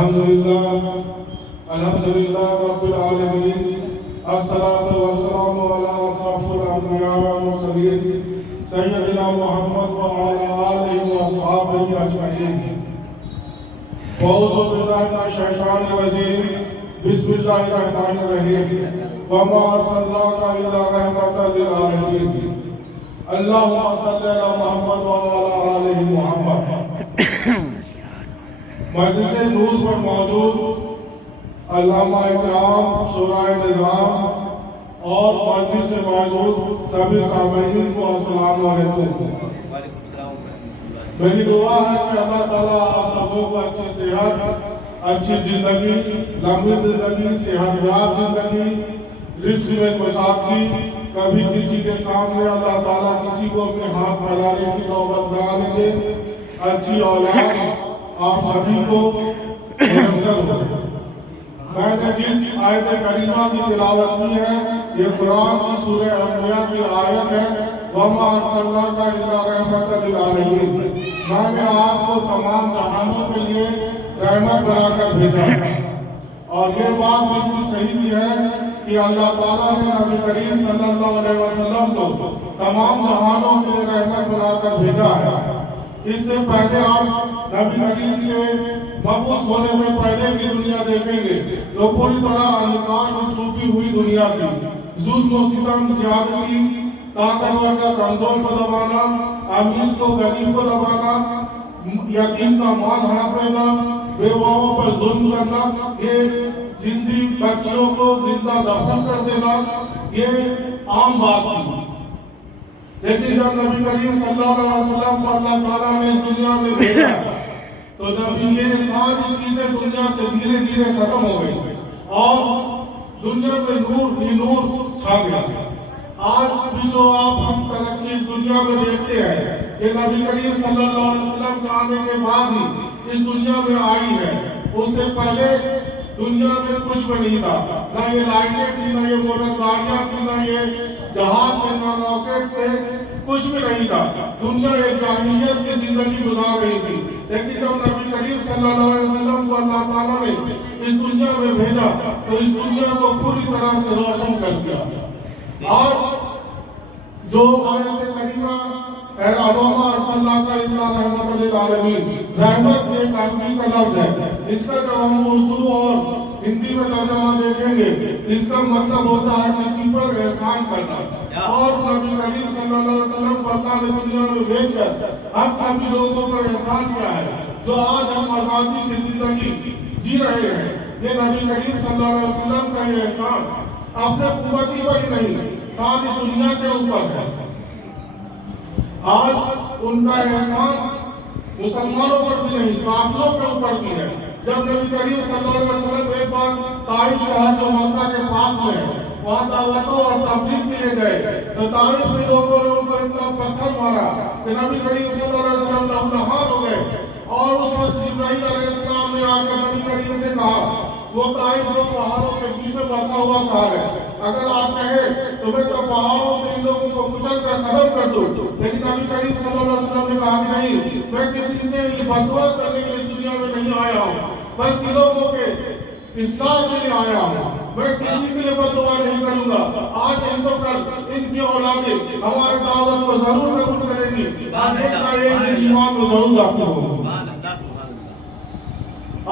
الحمدللہ رب العالمین، الصلاۃ والسلام علی اشرف الانبیاء والمرسلین سیدنا محمد وعلی آلہ واصحابہ اجمعین۔ اعوذ باللہ من الشیطان الرجیم، بسم اللہ الرحمن الرحیم، وما ارسلناک الا رحمۃ للعالمین۔ اللہم صل علی محمد وعلی آلہ محمد۔ مجلس نور پر موجود علامہ اکرام، شورائے نظام اور مجلس سے موجود سبھی سامعین کو السلام علیکم۔ میری دعا ہے کہ اللہ تعالیٰ آپ سبوں کو اچھی صحت، اچھی زندگی، لمبی زندگی، صحت یاب زندگی، رزق میں کشادگی، کبھی کسی کے سامنے اللہ تعالیٰ کسی کو اپنے ہاتھ پھیلانے کی نوبت نہ آنے دے، اچھی اولاد آپ سبھی کو میسر ہو۔ میں نے جس آیت کریمہ کی تلاوت کی ہے یہ قرآن کی سورہ انبیاء کی آیت ہے، وَمَا أَرْسَلْنَاكَ إِلَّا رَحْمَةً لِلْعَالَمِينَ۔ میں نے آپ کو تمام جہانوں کے لیے رحمت بنا کر بھیجا ہے، اور یہ بات بالکل صحیح بھی ہے کہ اللہ تعالیٰ نے نبی کریم صلی اللہ علیہ وسلم کو تمام جہانوں کے لیے رحمت بنا کر بھیجا ہے۔ اس سے پہلے آپ نبی کریم کے مبعوث ہونے سے پہلے کی دنیا دیکھیں گے تو پوری طرح انکار میں ڈوبی ہوئی دنیا تھی۔ ظلم و ستم، زیادتی، طاقتور کا کمزور کو دبانا، امیر کو غریب کو دبانا، یتیم کا مال ہڑپ لینا، بیواؤں پر ظلم کرنا، یہ زندگی بچیوں کو زندہ دفن کر دینا، یہ عام بات تھی۔ لیکن جب نبی کریم صلی اللہ علیہ وسلم کو اللہ تعالیٰ نے اس دنیا میں بھیجا تو نبی یہ ساری چیزیں دنیا سے دھیرے دھیرے ختم ہو گئی اور دنیا میں نور ہی نور چھا گیا۔ آج بھی جو آپ ہم ترقی اس دنیا میں دیکھتے ہیں یہ نبی کریم صلی اللہ علیہ وسلم کے آنے کے بعد ہی اس دنیا میں آئی ہے۔ اس سے پہلے دنیا میں کچھ بھی نہیں تھا، نہ یہ لائٹیں تھی، نہ یہ موٹر گاڑیاں تھی، نہ یہ جہاز سے، نہ راکٹ سے، کچھ بھی نہیں تھا۔ دنیا ایک جاہلیت کی زندگی گزار رہی تھی، لیکن جب نبی کریم صلی اللہ علیہ وسلم کو اللہ تعالیٰ نے اس دنیا میں بھیجا تو اس دنیا کو پوری طرح سے روشن کر دیا۔ آج جو آیت کریمہ ہے وَمَا أَرْسَلْنَاكَ إِلَّا رَحْمَةً لِلْعَالَمِينَ، رحمت ایک عربی کا لفظ ہے۔ اس کا جب ہم اردو اور ہندی میں ترجمہ دیکھیں گے اس کا مطلب ہوتا ہے کسی پر احسان کرنا۔ اور نبی کریم صلی اللہ علیہ وسلم کو اللہ نے دنیا میں بھیج کر ہم سبھی لوگوں پر احسان کیا ہے۔ جو آج ہم آزادی کی زندگی جی رہے ہیں یہ نبی کریم صلی اللہ علیہ وسلم کا یہ احسان اپنے قوتی پر ہی نہیں ساری دنیا کے اوپر ہے۔ آج ان کا احسان مسلمانوں پر بھی نہیں کافروں کے اوپر بھی ہے۔ جب نبی کریم صلی اللہ علیہ وسلم ایک بار طائف شہر جو مکہ کے پاس میں ہے وہاں دعوتوں اور تبلیغ کے لیے گئے تو طائف کے لوگوں نے ان کو اتنا پتھر مارا کہ نبی کریم صلی اللہ علیہ وسلم لہولہان ہو گئے، اور اس وقت جبرائیل علیہ السلام نے آ کر نبی کریم سے کہا وہ طائف جو پہاڑوں کے بیچ میں بسا ہوا شہر ہے، اگر آپ کہیں تو میں تو پہاڑوں سے ان لوگوں کو کچل کر ختم کر دوں، لیکن نبی کریم صلی اللہ علیہ وسلم نے کہا کہ نہیں، میں کسی سے یہ بددعا کرنے کے لیے اس دنیا میں نہیں آیا ہوں بلکہ لوگوں کے اصلاح کے لیے آیا ہوں۔ میں کسی کے لیے بددعا نہیں کروں گا۔ آج ان کو کل ان کی اولادیں ہمارے دعوت کو ضرور قبول کریں گی، ایک نہ ایک ایمان کو ضرور داخل ہوگا۔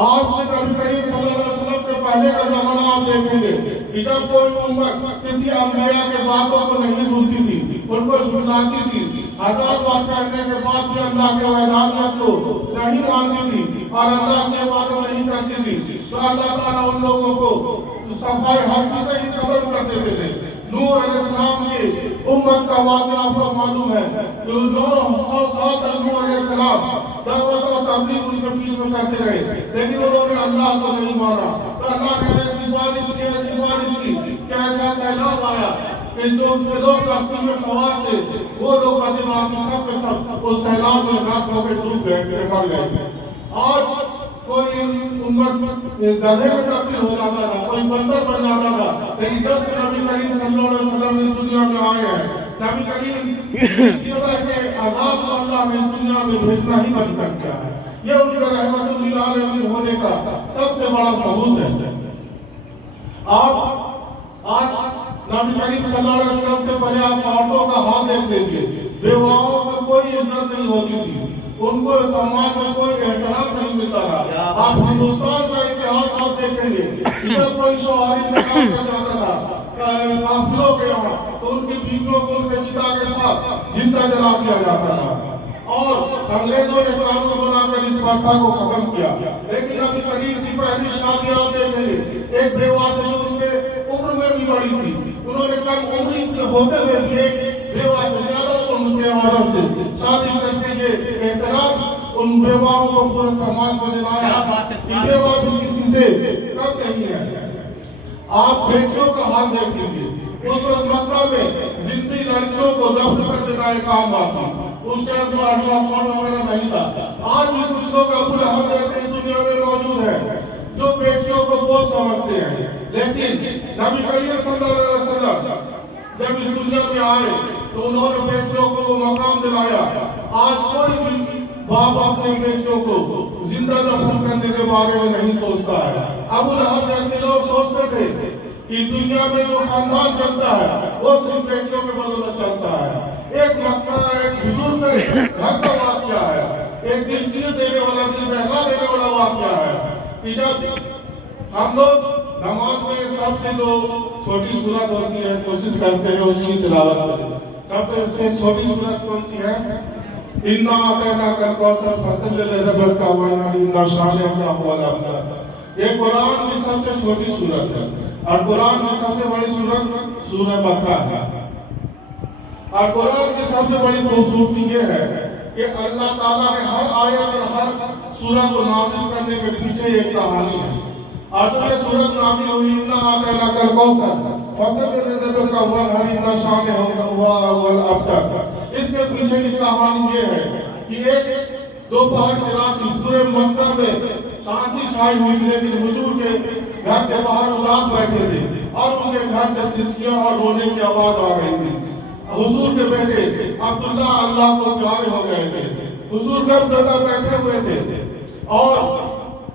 آج سے نبی کریم صلی اللہ علیہ وسلم کے پہلے کا زمانہ آپ دیکھیں گے کہ جب کوئی امت کسی انبیاء کے باتوں کو نہیں سنتی تھی، ان کو جھٹلاتی تھی، ہزار بار کہنے کے بعد بھی اللہ کے وعدانیت کو نہیں مانتی تھی اور اللہ کے وعدے نہیں کرتی تھی تو اللہ تعالیٰ ان لوگوں کو صفائی ہستی سے ہی ختم کر دیتے تھے۔ نوح علیہ السلام کی امت کا واقعہ آپ کو معلوم ہے کہ 900 سال تک نوح علیہ السلام دعوت اور تبلیغ ان کے بیچ میں کرتے رہے، لیکن انہوں نے اللہ کو نہیں مانا تو اللہ نے ایسی بارش کی کہ ایسا سیلاب آیا کہ جو لوگ کشتی میں سوار تھے وہ لوگ بچے باقی سب کے سب اس سیلاب میں غرق ہو کے ڈوب گئے، مر گئے۔ آج کوئی امت گدھے میں تبدیل ہو جاتا تھا، کوئی بندر بن جاتا تھا، لیکن جب سے نبی کریم صلی اللہ علیہ وسلم اس دنیا میں آئے ہیں نبی کریم اس طرح کے عذاب کو اللہ نے اس دنیا میں بھیجنا ہی بند کر دیا ہے۔ یہ ان کے رحمت للعالمین ہونے کا سب سے بڑا ثبوت ہے۔ آپ آج نبی کریم صلی اللہ علیہ وسلم سے پہلے آپ عورتوں کا حال دیکھ لیجیے، بیواؤں میں کوئی عزت نہیں ہوتی تھی، ان کو سماج میں کوئی احترام نہیں ملتا تھا۔ آپ ہندوستان کا اتہاس آپ دیکھیں گے، ادھر کوئی شوہری نکاح کر جاتا تھا کافروں کے یہاں تو ان کی بیویوں کو ان کے چتا کے ساتھ زندہ جلا دیا جاتا تھا، اور انگریزوں نے قانون بنا کر اس پرتھا کو ختم کیا۔ لیکن ابھی قریب کی پہلی شادی آپ دیکھیں گے، ایک بیوہ سے جو ان کے عمر میں بھی بڑی تھی، انہوں نے کم عمری ہوتے ہوئے بھی ایک بیوہ سے زیادہ ان کے عورت سے شادی کر کے یہ احترام ان بیواؤں کو پورے سماج میں دلایا۔ یہ بیوہ بھی کسی سے کم نہیں ہے۔ آپ بیٹیوں کا حال دیکھ لیجیے، اس وقت مکہ میں زندگی لڑکیوں کو دفن کر دینا ایک عام بات تھی، اس ٹائم تو الٹراساؤنڈ وغیرہ نہیں تھا۔ آج بھی کچھ لوگ ابو لہب ایسے اس دنیا میں موجود ہیں جو بیٹیوں کو بہت سمجھتے ہیں، لیکن نبی کریم صلی اللہ علیہ وسلم جب اس دنیا میں آئے تو انہوں نے بیٹیوں کو وہ مقام دلایا۔ آج کوئی بھی باپ اپنے بیٹیوں کو زندہ دفن کرنے کے بارے میں نہیں سوچتا ہے۔ ابو لہب جیسے لوگ سوچتے تھے کہ دنیا میں جو خاندان چلتا ہے وہ صرف بیٹیوں کے بدولت چلتا ہے۔ ایک مکہ ایک حضور کے گھر کا واقعہ ہے، ایک دل چیر دینے والا، دل بہلا دینے والا واقعہ ہے کہ جب ہم لوگ نماز میں سب سے جو چھوٹی سورت ہوتی ہے کوشش کرتے ہیں اس کی تلاوت کریں، سب سے چھوٹی سورت کون سی ہے؟ اِنَّا أَعْطَيْنَاكَ الْكَوْثَرَ فَصَلِّ لِرَبِّكَ وَانْحَرْ إِنَّ شَانِئَكَ هُوَ الْأَبْتَرُ۔ یہ قرآن کی سب سے چھوٹی سورت ہے، اور قرآن کی سب سے بڑی سورت سورہ بقرہ ہے۔ اور قرآن کی سب سے بڑی خوبصورتی یہ ہے کہ اللہ تعالیٰ نے ہر آیت اور ہر سورت کو نازل کرنے کے پیچھے ایک کہانی ہے۔ اور جو یہ سورت نازل ہوئی اِنَّا أَعْطَيْنَاكَ الْكَوْثَرَ فَصَلِّ لِرَبِّكَ وَانْحَرْ إِنَّ شَانِئَكَ هُوَ الْأَبْتَرُ۔ اس کے پیچھے کی کہانی یہ ہے کہ ایک دوپہر کی رات پورے مکہ میں شانتی چھائی ہوئی، لیکن حضور کے گھر کے باہر اداس بیٹھے تھے اور ان کے گھر سے سسکیاں اور رونے کی آواز آ رہی تھی۔ حضور کے بیٹے عبداللہ اللہ کو پیارے ہو گئے تھے، حضور غم زدہ بیٹھے ہوئے تھے اور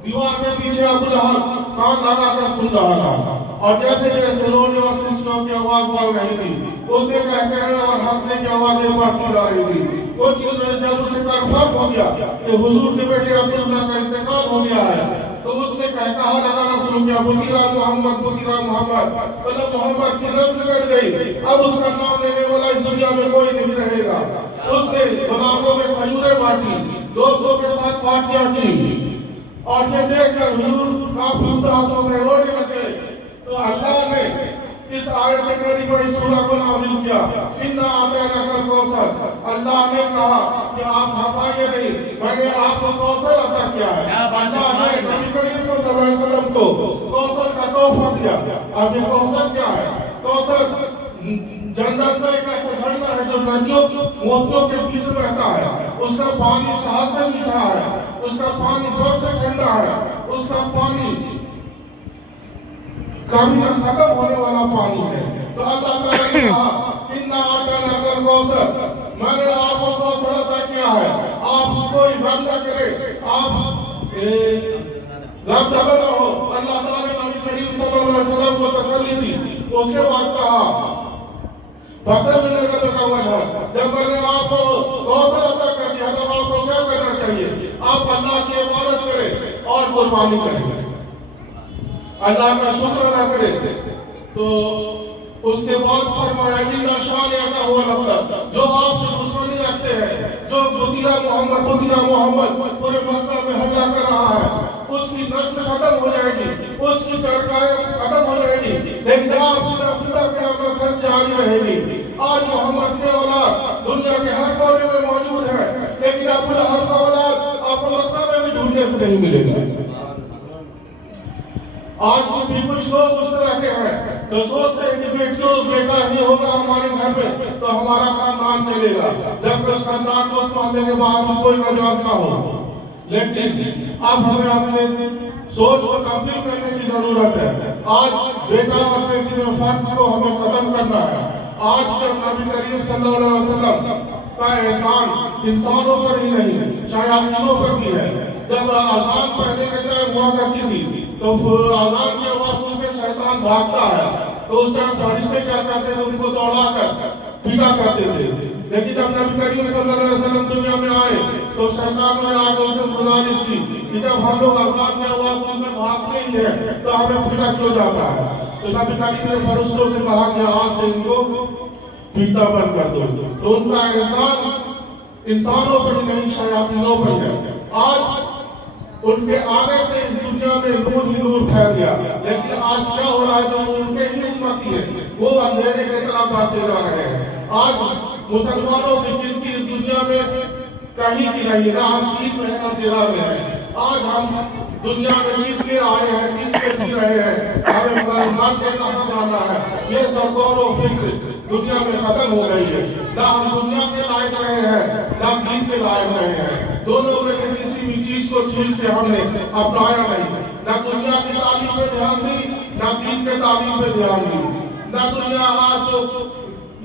دیوار کے پیچھے ابو لہب کان لگا کر سن رہا تھا، اور جیسے جیسے رونے اور سسکیوں کی آواز بڑھ رہی تھی، اس کے کہکہے اور ہنسنے کی آوازیں بڑھتی جا رہی تھی۔ وہ چیز جب اسے کنفرم ہو گیا کہ حضور کے بیٹے عبداللہ کا انتقال ہو گیا ہے تو اس نے کہا لگانا شروع کیا، بطیرہ محمد بطیرہ محمد، مطلب محمد کی نسل کٹ گئی، اب اس کا نام لینے والا اس دنیا میں کوئی نہیں رہے گا۔ اس نے غلاموں میں کھجوریں بانٹی، دوستوں کے ساتھ پارٹیاں کی، اور یہ دیکھ کر حضور کافی اداس ہو گئے، رونے لگے۔ تو اللہ نے اس آیت کریمہ اس سورہ کو نازل کیا، اِنَّا أَعْطَيْنَاكَ الْكَوْثَرَ۔ اللہ نے کہا کہ آپ گھبرائیے نہیں، میں نے آپ کو کوثر عطا کیا ہے۔ اللہ نے نبی کریم صلی اللہ علیہ وسلم کو کوثر کا تحفہ دیا۔ اب یہ کوثر کیا ہے؟ کوثر جنت میں ایک ایسا جھرنا ہے جو ندیوں موتیوں کے بیچ میں رہتا ہے، اس کا پانی شہد سے میٹھا ہے، اس کا پانی برف سے ٹھنڈا ہے، اس کا پانی کبھی نہ ختم ہونے والا پانی ہے۔ تو اللہ تعالیٰ نے کہا اِنَّا أَعْطَيْنَاكَ الْكَوْثَرَ، میں نے آپ کو کوثر عطا کیا ہے، آپ کوئی غم نہ کرے، آپ غم زدہ نہ ہو۔ اللہ تعالیٰ نے نبی کریم صلی اللہ علیہ وسلم کو تسلی دی۔ اس کے بعد کہا فَصَلِّ لِرَبِّكَ وَانْحَرْ، جب میں نے آپ کو کوثر عطا کر دیا تو آپ کو کیا کرنا چاہیے؟ آپ اللہ کی عبادت کریں اور قربانی کریں، اللہ کا شکر ادا کرے۔ تو اس کے بعد فرمایا اِنَّ شَانِئَكَ هُوَ الْأَبْتَرُ، جو آپ سے دشمنی رکھتے ہیں، جو بطیرہ محمد پورے مکہ میں حملہ کر رہا ہے، اس کی نسل ختم ہو جائے گی، اس کی چڑکائیں ختم ہو جائے گی، لیکن آپ کی نسل تک قیامت جاری رہے گی۔ آج محمد کے اولاد دنیا کے ہر کونے میں موجود ہے، لیکن ابو لہب کا اولاد آپ کو مکہ میں بھی ڈھونڈنے سے نہیں ملے گا۔ آج بھی کچھ لوگ اس طرح کے ہیں تو سوچتے ہیں کہ بیٹا ہی ہوگا ہمارے گھر میں تو ہمارا خاندان چلے گا، جبکہ اس خاندان کو اس محلے کے باہر بھی کوئی نجات نہ ہو۔ لیکن اب ہمیں اپنے سوچ کو تبدیل کرنے کی ضرورت ہے۔ آج بیٹا اور بیٹی میں فرق کو ہمیں ختم کرنا ہے۔ آج جب نبی کریم صلی اللہ علیہ وسلم کا احسان انسانوں پر ہی نہیں شیاطینوں پر بھی ہے، جب اذان پڑھنے کے ٹائم ہوا کرتی تھی تو اذان کی آواز سن کے شیطان بھاگتا ہے تو اس ٹائم فرشتے کیا کرتے تھے، ان کو دوڑا کر پیٹا کرتے تھے. لیکن جب نبی کریم صلی اللہ علیہ وسلم دنیا میں آئے تو شیطان نے آ کے ان سے گزارش کی کہ جب ہم لوگ اذان کی آواز سن کر بھاگتے ہی ہیں تو ہمیں پیٹا کیوں جاتا ہے. تو نبی کریم نے فرشتوں سے کہا کہ آج سے ان کو پیٹنا بند کر دو. تو ان کا احسان انسانوں پر ہی نہیں شیاطینوں پر ہے. آج ان کے آنے سے اس دنیا میں نور ہی نور پھیل گیا، لیکن آج کیا ہو رہا ہے، جو ان کے ہی امتی ہے وہ اندھیرے کی طرف بڑھتے جا رہے ہیں. آج مسلمانوں کی گنتی اس دنیا میں کہیں کی نہیں، نہ ہم 3 مہینہ 13 میں ہیں. آج ہم دنیا میں کس لیے آئے ہیں، کس لیے جی رہے ہیں، ہمیں مر کے کہاں جانا ہے، یہ سب غور و فکر دنیا میں ختم ہو گئی ہے. نہ ہم دنیا کے لائق رہے ہیں، نہ دین کے لائق رہے ہیں. دونوں میں سے کسی بھی چیز کو ٹھیک سے ہم نے اپنایا نہیں. نہ دنیا کی تعلیم پہ دھیان دی، نہ دین کے تعلیم پہ دھیان دی. نہ دنیا آج جو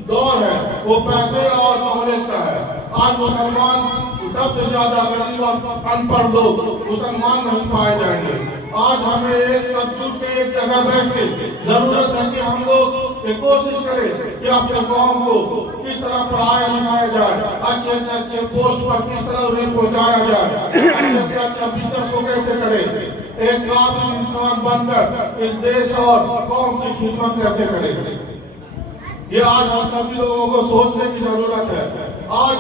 دور ہے وہ پیسے اور نالج کا ہے. آج مسلمان سب سے زیادہ غریب اور ان پڑھ لوگ مسلمان نہیں پائے جائیں گے. آج ہمیں ایک سب جٹ کے ایک جگہ بیٹھ کے ضرورت ہے کہ ہم لوگ یہ کوشش کریں کہ اپنے قوم کو کس طرح پڑھایا لکھایا جائے، اچھے سے اچھے پوسٹ پر کس طرح انہیں پہنچایا جائے، اچھے سے اچھا بزنس کو کیسے کرے، ایک قابل انسان بن کر اس دیش اور قوم کی خدمت کیسے کرے. یہ آج ہم سبھی لوگوں کو سوچنے کی ضرورت ہے. آج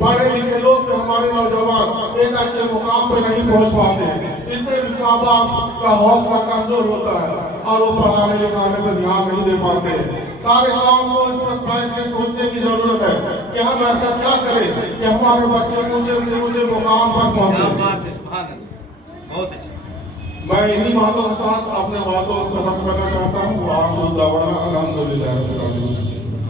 پڑھے لکھے لوگ بھی ہمارے نوجوان ایک اچھے مقام پہ نہیں پہنچ پاتے ہیں. اس سے بھی ماں باپ کا حوصلہ کمزور ہوتا ہے اور وہ پڑھانے لکھانے پہ دھیان نہیں دے پاتے. سارے قوم کو اس وقت بیٹھ کے سوچنے کی ضرورت ہے کہ ہم ایسا کیا کریں کہ ہمارے بچے اونچے سے اونچے مقام پر پہنچے. میں انہی باتوں کے ساتھ اپنے باتوں کو ختم کرنا چاہتا ہوں. آپ دعوانا الحمدللہ رب العالمین.